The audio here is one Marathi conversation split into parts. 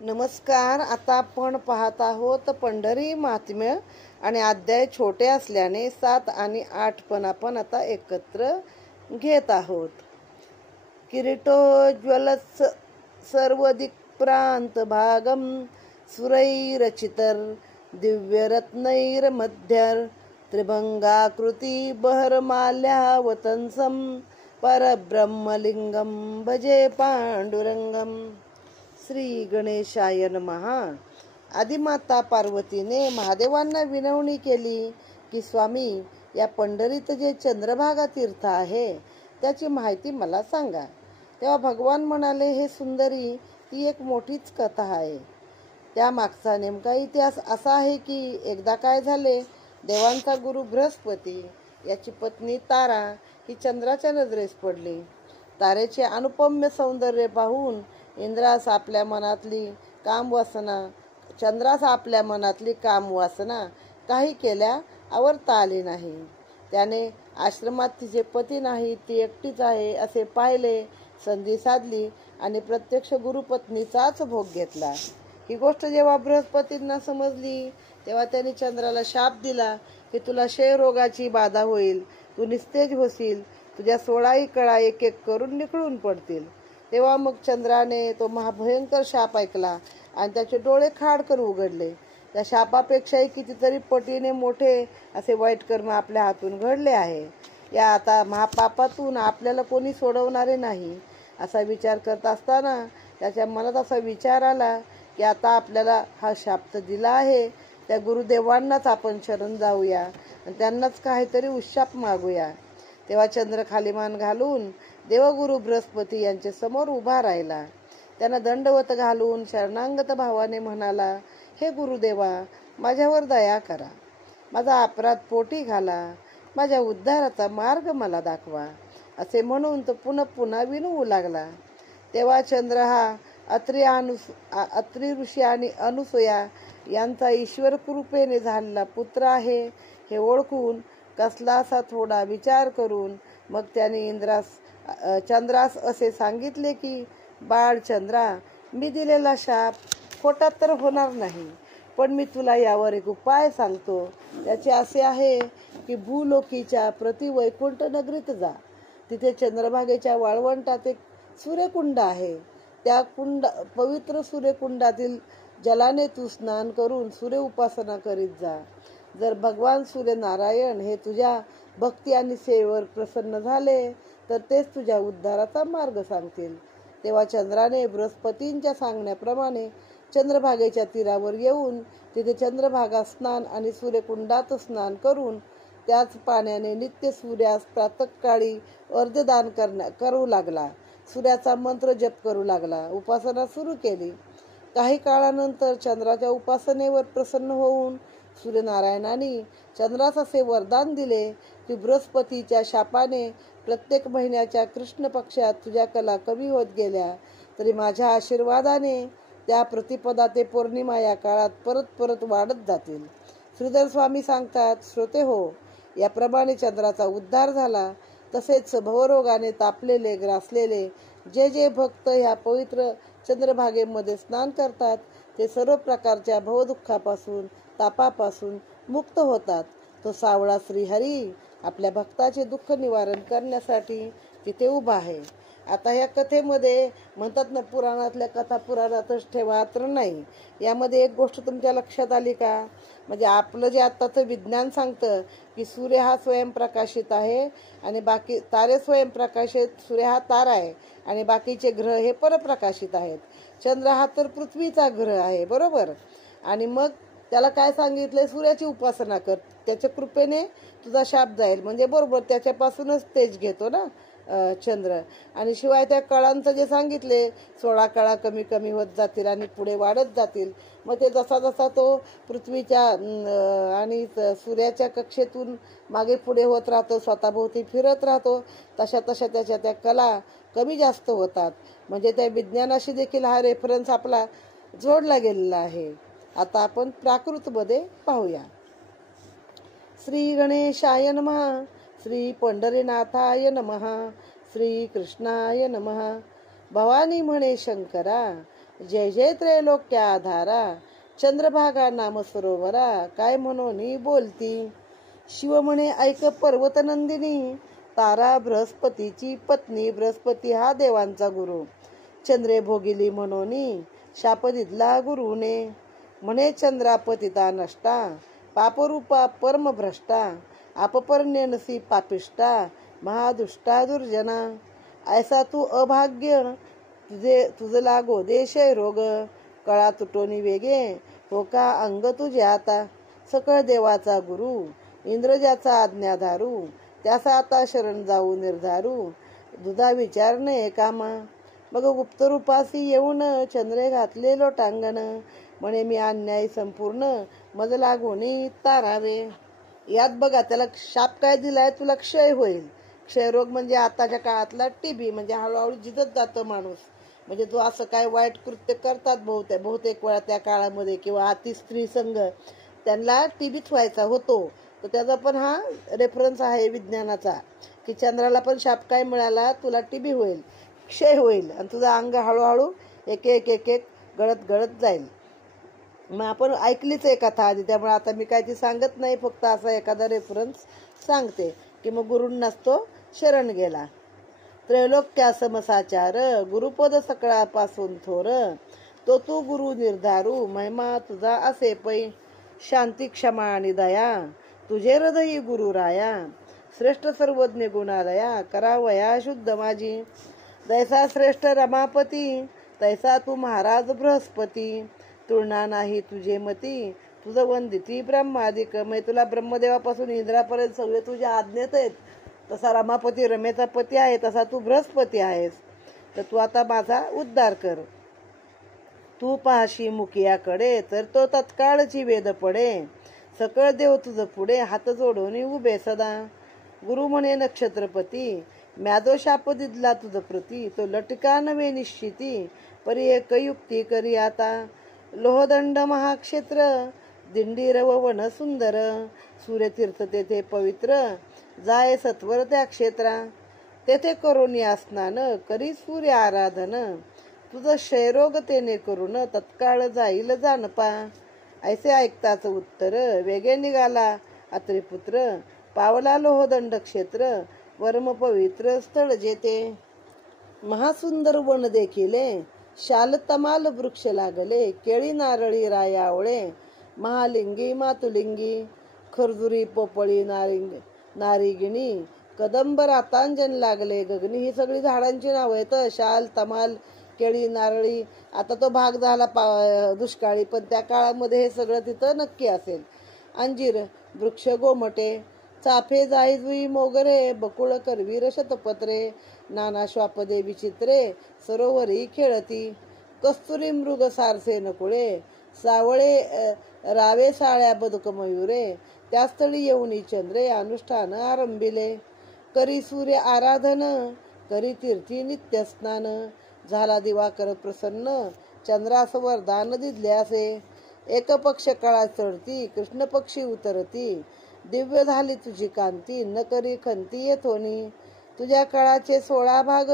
नमस्कार. आता आपण पाहत आहोत पंढरी महात्म्य आणि अध्याय छोटे असल्याने 7 आणि 8 पण आपण आता एकत्र घेत आहोत. किरीटोज्वलस् सर्वदिक्प्रांत भागम सुरैरचितर दिव्यरत्नैर्मध्यर् त्रिभंगाकृती बहरमाल्यावतंसं परब्रह्मलिंगम भजे पांडुरंगम. श्री गणेशाय नमः. आदिमाता पार्वतीने महादेवांना विनवणी केली की स्वामी, या पंढरीत जे चंद्रभागा तीर्थ आहे त्याची माहिती मला सांगा. तेव्हा भगवान म्हणाले, हे सुंदरी, ती एक मोठीच कथा आहे. त्या मागचा नेमका इतिहास असा आहे की एकदा काय झाले, देवांचा गुरु बृहस्पती याची पत्नी तारा ही चंद्राच्या नजरेस पडली. तारेचे अनुपम्य सौंदर्य पाहून चंद्रास आपल्या मनातली कामवासना काही केल्या आवरता आली नाही. त्याने आश्रमात तिचे पती नाही, ती एकटीच आहे असे पाहिले, संधी साधली आणि प्रत्यक्ष गुरुपत्नीचाच भोग घेतला. ही गोष्ट जेव्हा बृहस्पतींना समजली तेव्हा त्यांनी चंद्राला शाप दिला की तुला क्षयरोगाची बाधा होईल, तू निस्तेज होशील, तुझ्या 16 कळा एक एक करून निखळून पडतील. तेव्हा मग चंद्राने तो महाभयंकर शाप ऐकला आणि त्याचे डोळे खाडकर उघडले. त्या शापापेक्षाही कितीतरी पटीने मोठे असे वाईट कर्म आपल्या हातून घडले आहे. या आता महापापातून आपल्याला कोणी सोडवणारे नाही असा विचार करत असताना त्याच्या मनात असा विचार आला की आता आपल्याला हा शाप तर दिला आहे, त्या गुरुदेवांनाच आपण शरण जाऊया आणि त्यांनाच काहीतरी उशाप मागूया. तेव्हा चंद्र खाली मान घालून देवगुरु बृहस्पती यांच्या समोर उभा राहिला. त्यांना दंडवत घालून शरणागत भावाने म्हणाला, हे गुरुदेवा, माझ्यावर दया करा, माझा अपराध पोटी घाला, माझ्या उद्धाराचा मार्ग मला दाखवा. असे म्हणून तो पुन्हा विनवू लागला. तेव्हा चंद्र हा अत्री ऋषी आणि अनुसूया यांचा ईश्वर कृपेने झालेला पुत्र आहे हे ओळखून कसला असा थोडा विचार करून मग त्याने चंद्रास असे सांगितले की, बाळ चंद्रा, मी दिलेला शाप खोटा तर होणार नाही, पण मी तुला यावर एक उपाय सांगतो. त्याचे असे आहे की भूलोकीच्या प्रतिवैकुंठ नगरीत जा. तिथे चंद्रभागेच्या वाळवंटात एक सूर्यकुंड आहे. त्या पवित्र सूर्यकुंडातील जलाने तू स्नान करून सूर्य उपासना करीत जा. जर भगवान सूर्यनारायण हे तुझ्या भक्ती आणि सेवेवर प्रसन्न झाले तर तेच तुझ्या उद्धाराचा मार्ग सांगतील. तेव्हा चंद्राने बृहस्पतींच्या सांगण्याप्रमाणे चंद्रभागेच्या तीरावर येऊन तिथे चंद्रभागा स्नान आणि सूर्यकुंडात स्नान करून त्याच पाण्याने नित्य सूर्यास प्रातःकाळी अर्धदान करू लागला. सूर्याचा मंत्र जप करू लागला, उपासना सुरू केली. काही काळानंतर चंद्राच्या उपासनेवर प्रसन्न होऊन सूर्यनारायणाने चंद्रास असे वरदान दिले की बृहस्पतीच्या शापाने प्रत्येक महिन्याच्या कृष्ण पक्षात तुझ्या कला कमी होत गेल्या तरी माझ्या आशीर्वादाने त्या प्रतिपदा ते पौर्णिमा या काळात परत वाढत जातील. श्रीधर स्वामी सांगतात, श्रोते हो, याप्रमाणे चंद्राचा उद्धार झाला. तसेच भवरोगाने तापलेले ग्रासलेले जे भक्त ह्या पवित्र चंद्रभागेमध्ये स्नान करतात ते सर्व प्रकारच्या भवदुःखापासून तापापासून मुक्त होतात. तो सावळा श्रीहरी आपल्या भक्ताचे दुःख निवारण करण्यासाठी तिथे उभा आहे. आता या कथेमध्ये म्हणतात ना, पुराणातल्या कथा पुराणातच ठेवा तर नाही. यामध्ये एक गोष्ट तुमच्या लक्षात आली का? म्हणजे आपलं जे आत्ताचं विज्ञान सांगतं की सूर्य हा स्वयंप्रकाशित आहे आणि बाकी तारे स्वयंप्रकाशित, सूर्य हा तारा आहे आणि बाकीचे ग्रह हे परप्रकाशित आहेत. चंद्र हा तर पृथ्वीचा ग्रह आहे, बरोबर. आणि मग त्याला काय सांगितलंय, सूर्याची उपासना कर, त्याच्या कृपेने तुझा शाप जाईल. म्हणजे बरोबर त्याच्यापासूनच तेज घेतो ना चंद्र. आणि शिवाय त्या कळांचं जे सांगितले, 16 कळा कमी कमी होत जातील आणि पुढे वाढत जातील. मग ते जसा जसा तो पृथ्वीच्या आणि सूर्याच्या कक्षेतून मागे पुढे होत राहतो, स्वतःभोवती फिरत राहतो, तशा त्याच्या त्या कला कमी जास्त होतात. म्हणजे त्या विज्ञानाशी देखील हा रेफरन्स आपला जोडला गेलेला आहे. आता आपण प्राकृतमध्ये पाहूया. श्री गणेशाय नमः. श्री पंढरीनाथाय नमः. श्री कृष्णाय नमः. भवानी म्हणे शंकरा, जय जय त्रैलोक्या आधारा, चंद्रभागा नाम सरोवरा, काय म्हणून बोलती. शिव म्हणे ऐक पर्वत नंदिनी, तारा बृहस्पतीची पत्नी, बृहस्पती हा देवांचा गुरु. चंद्रे भोगिली म्हणून शाप दिला गुरुने, म्हणे चंद्रापतिता नष्टा, पापरूपा परमभ्रष्टा, अपपर्णेनसी पापिष्टा, महादुष्टा दुर्जना. ऐसा तू अभाग्य, तुझ लागो देशय रोग, कळा तुटोनी वेगे, हो का अंग तुझे आता. सकळ देवाचा गुरु, इंद्रजाचा आज्ञाधारू, त्याचा आता शरण जाऊ निर्धारू, दुधा विचारणे कामा. मग गुप्त रूपासी येऊन चंद्रे घातले लोटांगण, म्हणे मी अन्याय संपूर्ण, मज लागोनी तारावे. यात बघा त्याला शाप काय दिलाय, तुला क्षय होईल. क्षयरोग म्हणजे आताच्या काळातला टीबी, म्हणजे हळूहळू जिजत जातो माणूस. म्हणजे तो असं काय वाईट कृत्य करतात बहुतेक वेळा त्या काळामध्ये, किंवा अति स्त्री संघ, त्यांना टीबीच व्हायचा होतो. तर त्याचा पण हा रेफरन्स आहे विज्ञानाचा, की चंद्राला पण शाप काय मिळाला, तुला टीबी होईल, क्षय होईल, आणि तुझं अंग हळूहळू एक एक एक एक गळत जाईल. मग आपण ऐकलीच आहे कथा आधी, त्यामुळे आता मी काय ती सांगत नाही, फक्त असा एखादा रेफरन्स सांगते की मग गुरूंनाच तो शरण गेला. त्रैलोक्या समसाचार, गुरुपद सकळापासून थोर, तो तू गुरु निर्धारू, महिमा तुझा असे पै. शांती क्षमा आणि दया, तुझे हृदयी गुरु राया, श्रेष्ठ सर्वज्ञ गुणालया, करावया शुद्ध माझी. जैसा श्रेष्ठ रमापती, तैसा तू महाराज बृहस्पती, तुलना नाही तुझे मती, तुझं वंदिती ब्रह्मादिक. मग तुला ब्रह्मदेवापासून इंद्रापर्यंत सगळे तुझ्या आज्ञेत आहेत. तसा रमापती रमेचा पती आहे, तसा तू बृहस्पती आहेस. तर तू आता माझा उद्धार कर. तू पाहशी मुखियाकडे, तर तो तत्काळची वेद पडे, सकळ देव तुझ पुढे, हात जोडून उभे सदा. गुरु म्हणे नक्षत्रपती, म्यादो शाप दिदला तुझ प्रती, तो लटका नवे निश्चिती, परी एक युक्ती करी आता. लोहदंड महाक्षेत्र, दिंडी रव वन सुंदर, सूर्यतीर्थ तेथे पवित्र, जाय सत्वर त्या क्षेत्रा. तेथे करोनी स्नान, करी सूर्य आराधन, तुझं क्षयरोग तेने करून, तत्काळ जाईल जानपा. ऐसे ऐकताच उत्तर, वेगे निघाला अत्रिपुत्र, पावला लोहदंड क्षेत्र, वर्म पवित्र स्थळ जेते. महासुंदर वन देखिले, शाल तमाल वृक्ष लागले, केळी नारळी रायावळे, महालिंगी मातुलिंगी, खरजुरी पोपळी नारिगिणी, कदंब रातांजन लागले गगनी. ही सगळी झाडांची नाव आहेत. शाल तमाल केळी नारळी. आता तो भाग झाला दुष्काळी, पण त्या काळामध्ये हे सगळं तिथं नक्की असेल. अंजीर वृक्ष गोमटे, चाफे जाईजुई मोगरे, बकुळ करवीर शतपत्रे, नाना श्वापदे विचित्रे, सरोवरी खेळती, कस्तुरी मृग सारसे नकुळे, सावळे रावे साळ्या बदक मयुरे, त्या स्थळी येऊनी चंद्रे अनुष्ठान आरंभिले. करी सूर्य आराधन, करी तीर्थी नित्य स्नान, झाला दिवाकर प्रसन्न, चंद्रास वरदान दिदल्यासे. एक पक्ष काळा चढती, कृष्ण पक्षी उतरती, दिव्य झाली तुझी कांती, न करी खंती येथोनी. तुझ्या काळाचे 16 भाग,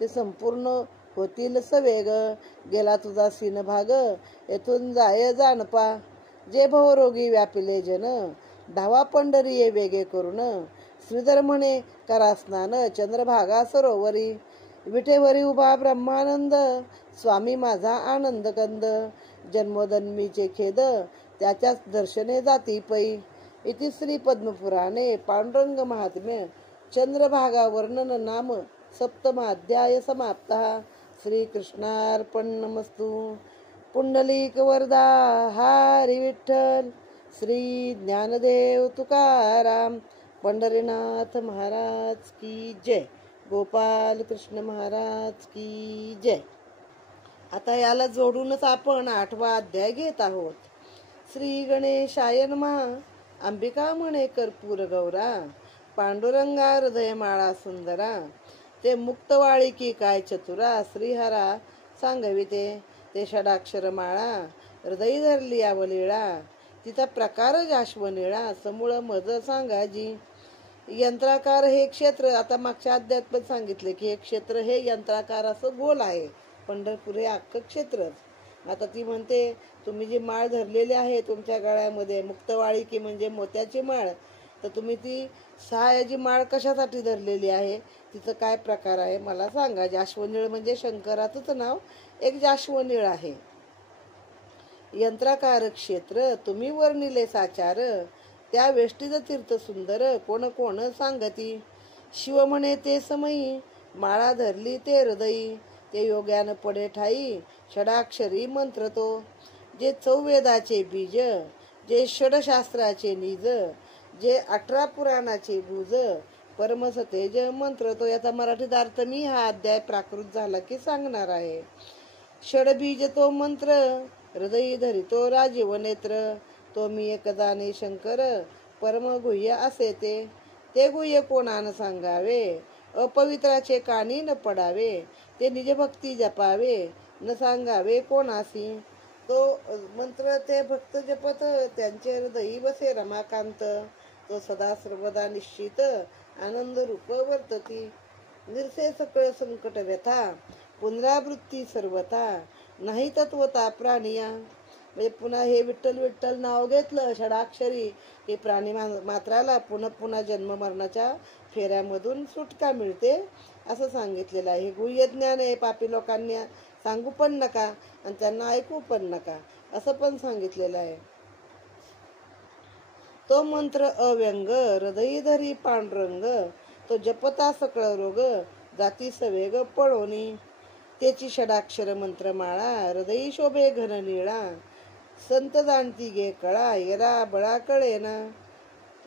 ते संपूर्ण होतील सवेग, गेला तुझा सीन भाग, येथून जाय जानपा. जे भवरोगी व्यापिले जन, धावा पंढरी ये वेगे करून, श्रीधर म्हणे करा स्नान, चंद्रभागा सरोवरी. विटेवरी उभा ब्रह्मानंद, स्वामी माझा आनंद कंद, जन्मोदन्मीचे खेद, त्याच्याच दर्शने जाती पै. इति श्री पद्मपुराणे पांडुरंग महात्म्य चंद्रभागा वर्णन नाम सप्तमाध्याय समाप्तः. श्रीकृष्णार्पणमस्तु. पुंडलिक वरदा हरी विठ्ठल. श्री ज्ञानदेव तुकाराम पंढरीनाथ महाराज की जय. गोपाल कृष्ण महाराज की जय. आता याला जोडूनच आपण 8वा अध्याय घेत आहोत. श्री गणेशाय नमः. अंबिका म्हणे कर्पूर गौरा, पांडुरंगा हृदय माळा सुंदरा, ते मुक्तवाळी की काय चतुरा, श्रीहरा सांगविते ते षडाक्षर माळा, हृदय धरली अवलीळा, तिचा प्रकार जाश्वनिळा, समूळ मज सांगाजी. यंत्राकार हे क्षेत्र, आता मागच्या अध्यायात पण सांगितले की हे क्षेत्र हे यंत्राकार असं गोल आहे. पंढरपूर हे अख्खं क्षेत्रच. आता ती म्हणते तुम्ही जी माळ धरलेली आहे तुमच्या गळ्यामध्ये मुक्तवाळी की म्हणजे मोत्याची माळ, तर तुम्ही ती सहायाची माळ कशासाठी धरलेली आहे, तिचं काय प्रकार आहे मला सांगा. जाश्वनीळ म्हणजे शंकराचंच नाव एक जाश्वनीळ आहे. यंत्राकार क्षेत्र तुम्ही वर्णिले साचार, त्या वेष्टीच तीर्थ सुंदर कोण कोण सांगती. शिव म्हणे ते समयी माळा धरली ते हृदयी, ते योग्यान पडे ठाई षडाक्षरी मंत्र तो. जे चौवेदाचे बीज, जे षडशास्त्राचे निज, जे 18 पुराणाचे भुज, परमसतेज मंत्र तो. याचा मराठीत अर्थ मी हा अध्याय प्राकृत झाला की सांगणार आहे. षडबीज तो मंत्र, हृदयी धरितो राजीव नेत्र, तो मी एक जाणे शंकर, परम गुह्य असे ते. ते गुह्य कोणान सांगावे, अपवित्राचे कानी न पडावे, ते निजभक्ती जपावे, न सांगावे कोणासी. तो मंत्र ते भक्त जपत, त्यांचे हृदयी बसे रमाकांत, तो सदा सर्वदा निश्चित आनंद रूप वर्तती. निरसे सकळ संकट व्यथा, पुनरावृत्ती सर्वथा, नाही तत्वता प्राणिया. म्हणजे पुन्हा हे विठ्ठल विठ्ठल नाव घेतलं षडाक्षरी हे प्राणी मात्राला पुन्हा पुन्हा जन्म मरणाच्या फेऱ्यामधून सुटका मिळते असं सांगितलेलं आहे. हे गुह्य ज्ञान आहे, पापी लोकांनी सांगू पण नका आणि त्यांना ऐकू पण नका असं पण सांगितलेलं आहे. तो मंत्र अव्यंग, हृदयी धरी पांडुरंग, तो जपता सकळ रोग, जाती सवेग पळोनी. त्याची षडाक्षर मंत्रमाळा, हृदयी शोभे घन निळा, संत जाणती गे कळा, येरा बळा कळेना.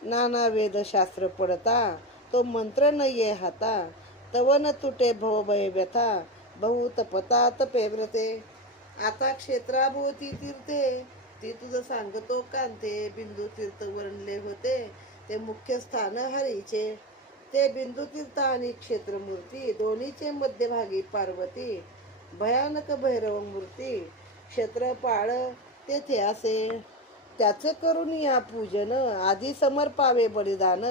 नाना वेद शास्त्र पडता, तो मंत्र न ये हाता, तवन तुटे भव भय व्यथा, बहु तपता तपे व्रते. आता क्षेत्राभोवती तीर्थे, ती तुझं सांगतो कांते, बिंदू तीर्थ वर्णले होते, ते मुख्य स्थान हरीचे. ते बिंदू तीर्थ आणि क्षेत्रमूर्ती दोन्हीचे मध्यभागी पार्वती, भयानक भैरव मूर्ती, क्षेत्रपाळ तेथे असे. त्याचे करून या पूजन, आधी समर्पावे बलिदान,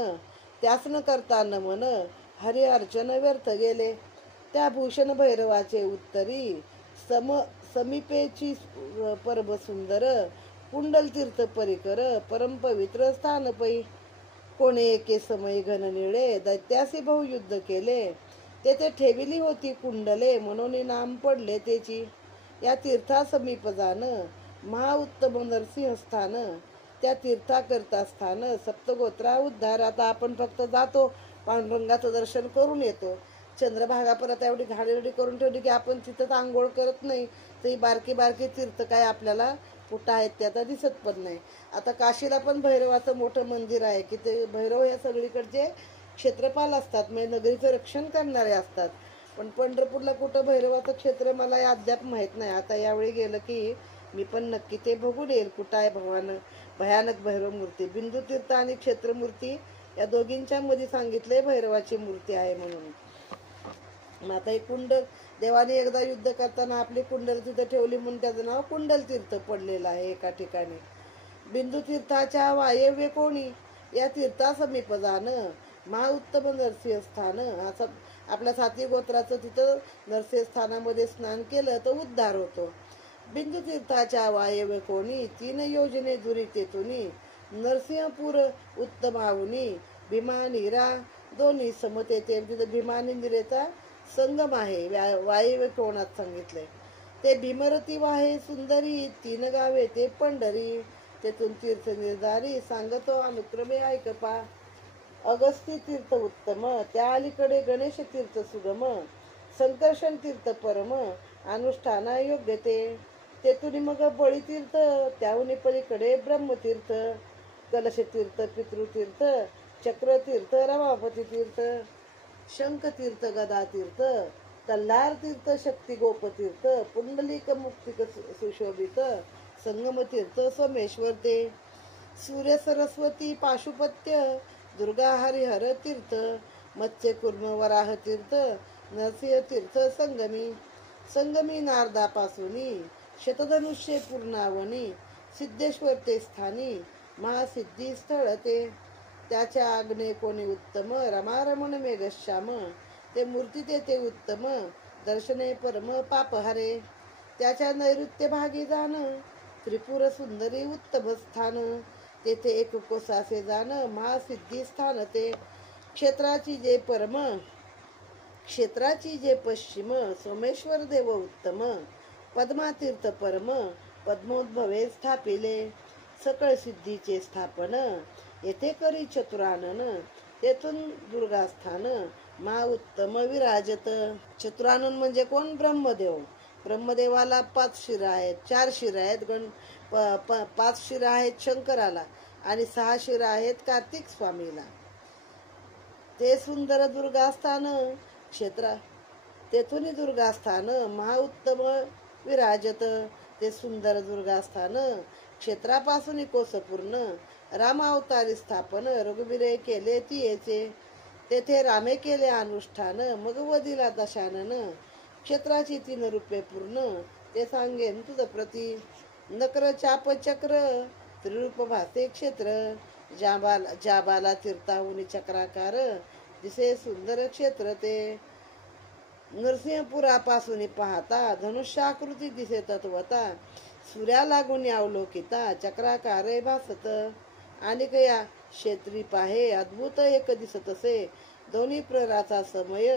त्यास न करता नमन, हरी अर्चन व्यर्थ गेले. त्या भूषण भैरवाचे उत्तरी, समीपेची परम सुंदर, कुंडल तीर्थ परिकर, परम पवित्र स्थान पै. कोणे एके समय घन निळे, दैत्यासी बहुयुद्ध केले, तेथे ठेविली होती कुंडले, म्हणून नाम पडले त्याची. या तीर्था समीप जाण, महाउत्तम नरसिंह स्थान, त्या तीर्थाकरता स्थान, सप्तगोत्रा उद्धार. आता आपण फक्त जातो पांडुरंगाचं दर्शन करून येतो. चंद्रभागा परत एवढी घाडी करून ठेवली की आपण तिथंच आंघोळ करत नाही, तर ही बारकी बारकी तीर्थ काय आपल्याला कुठं आहेत ते आता दिसत पण नाही. आता काशीला पण भैरवाचं मोठं मंदिर आहे की ते भैरव या सगळीकडचे क्षेत्रपाल असतात, म्हणजे नगरीचं रक्षण करणारे असतात. पण पंढरपूरला कुठं भैरवाचं क्षेत्र मला अद्याप माहीत नाही. आता यावेळी गेलं की मी पण नक्की ते बघून येईल कुठं आहे भयानक भैरव मूर्ती. बिंदू तीर्थ आणि क्षेत्रमूर्ती या दोघींच्या मध्ये सांगितले भैरवाची मूर्ती आहे म्हणून. आता हे कुंड देवाने एकदा युद्ध करताना आपली कुंडल तिथं ठेवली म्हणून त्याचं नाव कुंडल तीर्थ पडलेलं आहे एका ठिकाणी. बिंदू तीर्थाच्या वायव्य कोणी, या तीर्था समीप जाणं, महाउत्तम नरसिंह स्थान. असं आपल्या साती गोत्राचं तिथं नरसिंह स्थानामध्ये स्नान केलं तर उद्धार होतो. बिंदू तीर्थाच्या वायव्य कोणी, 3 योजने दुरी तेथुनी, नरसिंहपूर उत्तमावनी, भीमा नीरा दोन्ही समते. तिथं भीमा आणि नीरेचा संगम आहे वायव्य कोणात सांगितलंय. ते भीमरती वाहे सुंदरी, 3 गावे ते पंढरी, तेथून तीर्थ निर्धारी, सांगतो अनुक्रमे ऐकपा. अगस्ती तीर्थ उत्तम, त्या अलीकडे गणेश तीर्थ सुगम, संकर्षण तीर्थ परम, अनुष्ठाना योग्य ते. तेथून मग बळी तीर्थ, त्याहून पलीकडे ब्रह्मतीर्थ, कलश तीर्थ पितृतीर्थ, चक्रतीर्थ रमापती तीर्थ, शंखतीर्थ गदातीर्थ, कल्हार तीर्थ शक्ती गोपतीर्थ, पुंडलिक मुक्तिक सुशोभित, संगम तीर्थ सोमेश्वर ते. सूर्य सरस्वती पाशुपत्य, दुर्गा हरिहर तीर्थ, मत्स्य कुर्म वराह तीर्थ, नरसिंह तीर्थ संगमी. संगमी नारदापासूनी, शतधनुष्ये पूर्णावनी, सिद्धेश्वर ते स्थानी, महासिद्धी स्थळ ते. त्याच्या आग्ने कोणी उत्तम, रमारमण मेघश्याम, ते मूर्ती ते उत्तम, दर्शने परम पापहारे. त्याच्या नैऋत्य भागी जाण, त्रिपुर सुंदरी उत्तम स्थान. तेथे एक कोसासे जाण, महासिद्धी स्थान ते. क्षेत्राची जे पश्चिम, सोमेश्वर देव उत्तम. पद्मातीर्थ परम, पद्मोद्भवे स्थापिले. सकळ सिद्धीचे स्थापन, येथे करी चतुरानन. तेथून दुर्गास्थान, मा उत्तम विराजत. चतुरानन म्हणजे कोण? ब्रह्मदेव. ब्रह्मदेवाला 5 शिरा आहेत, 4 शिरा आहेत 5 शिरा आहेत शंकराला आणि 6 शिरा आहेत कार्तिक स्वामीला. ते सुंदर दुर्गास्थान क्षेत्र, तेथून दुर्गास्थान महाउत्तम विराजत. ते सुंदर दुर्गास्थान क्षेत्रापासून कोसपूर्ण. रामावतारी स्थापन, रघुवीरे केले तियेचे. तेथे रामे केले अनुष्ठान, मग वदिला दशानन. क्षेत्राची 3 रूपे पूर्ण, ते सांगेन तुझ प्रती. नकर चाप चक्र, त्रिरूप भासे क्षेत्र. जाबाला तीर्थाहुनी चक्राकार, दिसे सुंदर क्षेत्र ते. नरसिंहपुरापासून पाहता, धनुष्याकृती दिसे तत्वता. सूर्या लागून अवलोकिता, चक्राकारे भासत. आणि या क्षेत्री पाहे, अद्भुत एक दिसतसे. दोन्ही प्रराचा समय,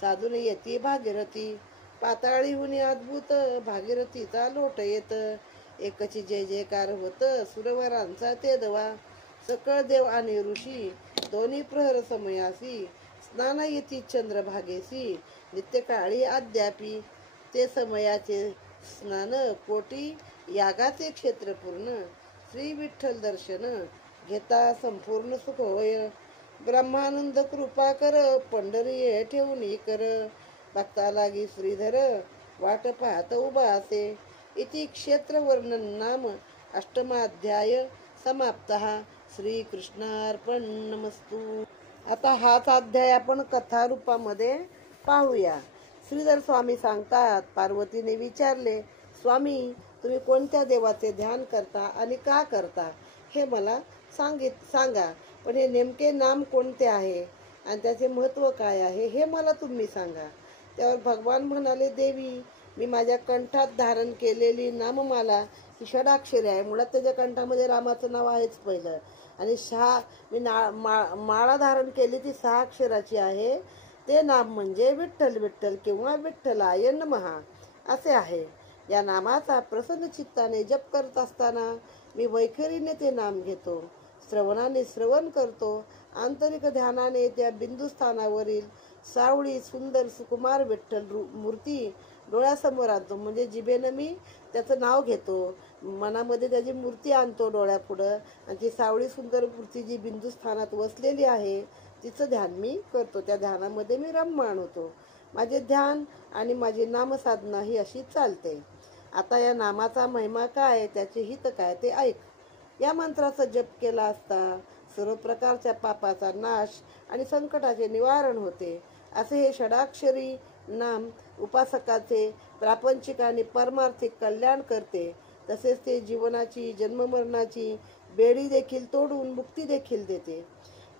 साधून येती भागीरथी. पाताळीहुनी अद्भुत, भागीरथीचा लोट येत. एकची जय जयकार होत, सुरवरांचा ते दवा. सकळ देव आणि ऋषी, दोन्ही प्रहर समयासी. स्नान येती चंद्रभागेसी, नित्यकाळी अद्यापी. ते समयाचे स्नान, कोटी यागाचे क्षेत्र पूर्ण. श्री विठ्ठल दर्शन घेता संपूर्ण सुख होय. ब्रह्मानंद कृपा कर, पंढरी ठेवून कर. भक्ता लागी श्रीधर, वाट पाहत उभा असे. इति क्षेत्र वर्णन नाम अष्टमाध्याय समाप्तः. श्री कृष्णार्पण नमस्तु. आता हाच अध्याय आपण कथा रूपामध्ये पाहूया. श्रीधर स्वामी सांगतात, पार्वतीने विचारले, स्वामी तुम्ही कोणत्या देवाचे ध्यान करता आणि का करता हे मला सांगा. पण हे नेमके नाम कोणते आहे आणि त्याचे महत्त्व काय आहे हे मला तुम्ही सांगा. त्यावर भगवान म्हणाले, देवी मी माझ्या कंठात धारण केलेली नाममाला ही षडाक्षरी आहे. मुळात त्याच्या कंठामध्ये रामाचं नाव आहेच पहिलं. आणि मी माळा धारण केली ती 6 अक्षराची आहे. ते नाम म्हणजे विठ्ठल विठ्ठल किंवा विठ्ठलाय नमः असे आहे. या नामाचा प्रसन्न चित्ताने जप करत असताना मी वैखरीने ते नाम घेतो. श्रवणाने श्रवण करतो. आंतरिक ध्यानाने त्या बिंदुस्थानावरील सावळी सुंदर सुकुमार विठ्ठल मूर्ती डोळ्यासमोर आणतो. म्हणजे जिभेनं मी त्याचं नाव घेतो, मनामध्ये त्याची मूर्ती आणतो डोळ्यापुढं. आणि ती सावळी सुंदर मूर्ती जी बिंदुस्थानात वसलेली आहे तिचं ध्यान मी करतो. त्या ध्यानामध्ये मी रममाण होतो. माझे ध्यान आणि माझी नामसाधना ही अशी चालते. आता या नामाचा महिमा काय, त्याचे हित काय ते ऐक. या मंत्राचा जप केला असता सर्व प्रकारच्या पापाचा नाश आणि संकटाचे निवारण होते. असे हे षडाक्षरी नाम उपासकाचे प्रापंचिक आणि परमार्थिक कल्याण करते. तसेच ते जीवनाची जन्ममरणाची बेडी देखील तोडून मुक्ती देखील देते.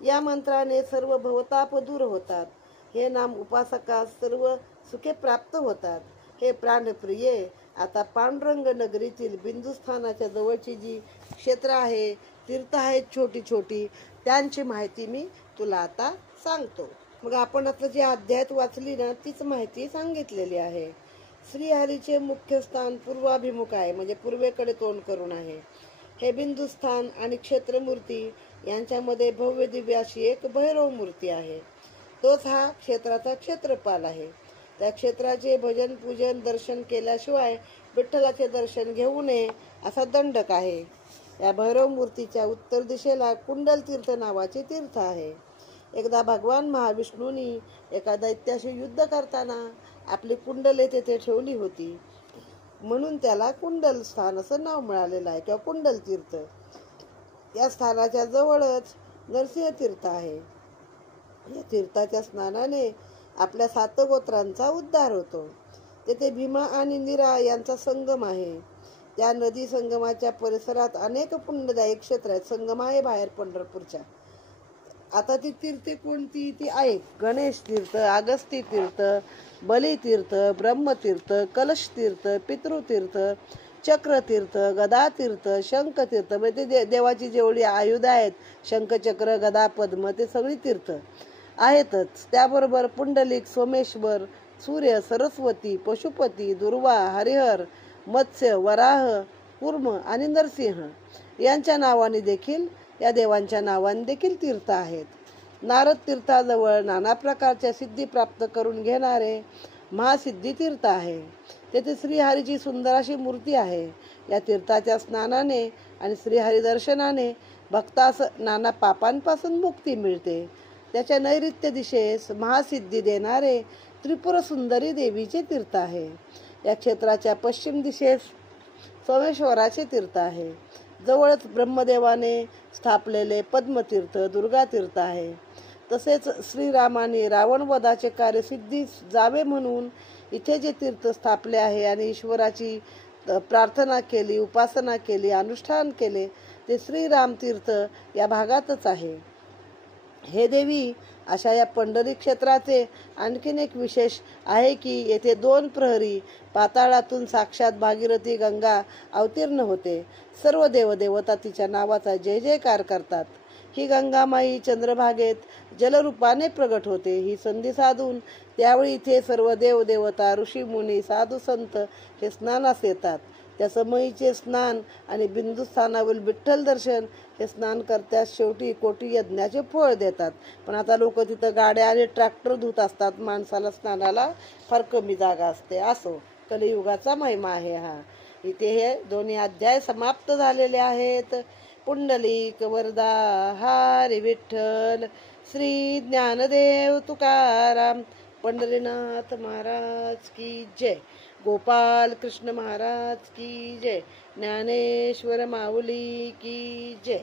या मंत्राने सर्व भवताप दूर होतात. हे नाम उपासकास सर्व सुखे प्राप्त होतात. हे प्राणप्रिये, आता पांडुरंग नगरीतील बिंदुस्थानाच्या जवळची जी क्षेत्र आहे, तीर्थ आहेत छोटी छोटी, त्यांची माहिती मी तुला आता सांगतो. मग आपण आता जी अध्यायात वाचली ना तीच माहिती सांगितलेली आहे. श्रीहरीचे मुख्य स्थान पूर्वाभिमुख आहे, म्हणजे पूर्वेकडे तोंड करून आहे. हे बिंदुस्थान आणि क्षेत्रमूर्ती यांच्यामध्ये भव्य दिव्य अशी एक भैरव मूर्ती आहे. तोच हा क्षेत्राचा क्षेत्रपाल आहे. त्या क्षेत्राचे भजन पूजन दर्शन केल्याशिवाय विठ्ठलाचे दर्शन घेऊ नये असा दंडक आहे. या भैरव मूर्तीच्या उत्तर दिशेला कुंडल तीर्थ नावाचे तीर्थ आहे. एकदा भगवान महाविष्णूंनी एका दैत्याशी युद्ध करताना आपली कुंडले तेथे ठेवली होती, म्हणून त्याला कुंडल स्थान असं नाव मिळालेलं आहे किंवा कुंडल तीर्थ. या स्थानाच्या जवळच नरसिंह तीर्थ आहे. या तीर्थाच्या स्नानाने आपल्या 7 गोत्रांचा उद्धार होतो. तेथे भीमा आणि नीरा यांचा संगम आहे. त्या नदी संगमाच्या परिसरात अनेक पुण्यदायी क्षेत्र आहेत. संगम आहे बाहेर पंढरपूरच्या. आता ती तीर्थे कोणती ती आहेत. गणेश तीर्थ, अगस्ती तीर्थ, बली तीर्थ, ब्रह्मतीर्थ, कलश तीर्थ, पितृतीर्थ, चक्र तीर्थ, गदा तीर्थ, शंख तीर्थ, म्हणजे ते देवाची जेवढी आयुध आहेत, शंख, चक्र, गदा, पद्म, ते सगळी तीर्थ आहेतच. त्याबरोबर पुंडलिक, सोमेश्वर, सूर्य, सरस्वती, पशुपती, दुर्वा, हरिहर, मत्स्य, वराह, कूर्म आणि नरसिंह यांच्या नावाने देखील, या देवांच्या नावाने देखील तीर्थ आहेत. नारद तीर्थाजवळ नाना प्रकारच्या सिद्धी प्राप्त करून घेणारे महासिद्धी तीर्थ आहे. तेथे श्रीहरीची सुंदर अशी मूर्ती आहे. या तीर्थाच्या स्नानाने आणि श्रीहरी दर्शनाने भक्तास नाना पापांपासून मुक्ती मिळते. त्याच्या नैऋत्य दिशेस महासिद्धी देणारे त्रिपुर सुंदरी देवीचे तीर्थ आहे. या क्षेत्राच्या पश्चिम दिशेस सोमेश्वराचे तीर्थ आहे. जवळच ब्रह्मदेवाने स्थापलेले पद्मतीर्थ, दुर्गा तीर्थ आहे. तसेच श्रीरामाने रावणवधाचे कार्य सिद्धीस जावे म्हणून इथे जे तीर्थ स्थापले आहे आणि ईश्वराची प्रार्थना केली, उपासना केली, अनुष्ठान केले, ते श्रीराम तीर्थ या भागातच आहे. हे देवी, अशा या पंढरी क्षेत्राचे आणखीन एक विशेष आहे की येथे 2 प्रहरी पाताळातून साक्षात भागीरथी गंगा अवतीर्ण होते. सर्व देवदेवता तिच्या नावाचा जय जयकार करतात. ही गंगामाई चंद्रभागेत जलरूपाने प्रगट होते. ही संधी साधून त्यावेळी इथे सर्व देवदेवता, ऋषी मुनी, साधू संत हे स्नानास येतात. त्या समयीचे स्नान आणि बिंदुस्थानावरील विठ्ठल दर्शन हे स्नान करत्यास शेवटी कोटी यज्ञाचे फळ देतात. पण आता लोक तिथं गाड्या आणि ट्रॅक्टर धुत असतात. माणसाला स्नानाला फार कमी जागा असते. असो, कलियुगाचा महिमा आहे हा. इथे हे दोन्ही अध्याय समाप्त झालेले आहेत. पुंडलिक वरदा हरी विठ्ठल, श्री ज्ञानदेव तुकाराम, पंढरीनाथ महाराज की जय, गोपाल कृष्ण महाराज की जय, ज्ञानेश्वर माऊली की जय.